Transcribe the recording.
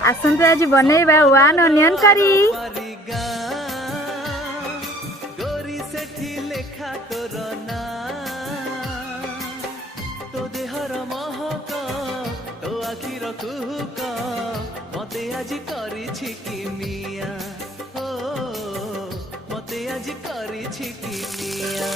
आसंतु आज बनेଇବା one onion କରି। गोरी सेठी लेखा तोर ना तो देहर महक तो आखिर कुहुक मते आज करिछि कि मिया ओ मते आज करिछि कि मिया।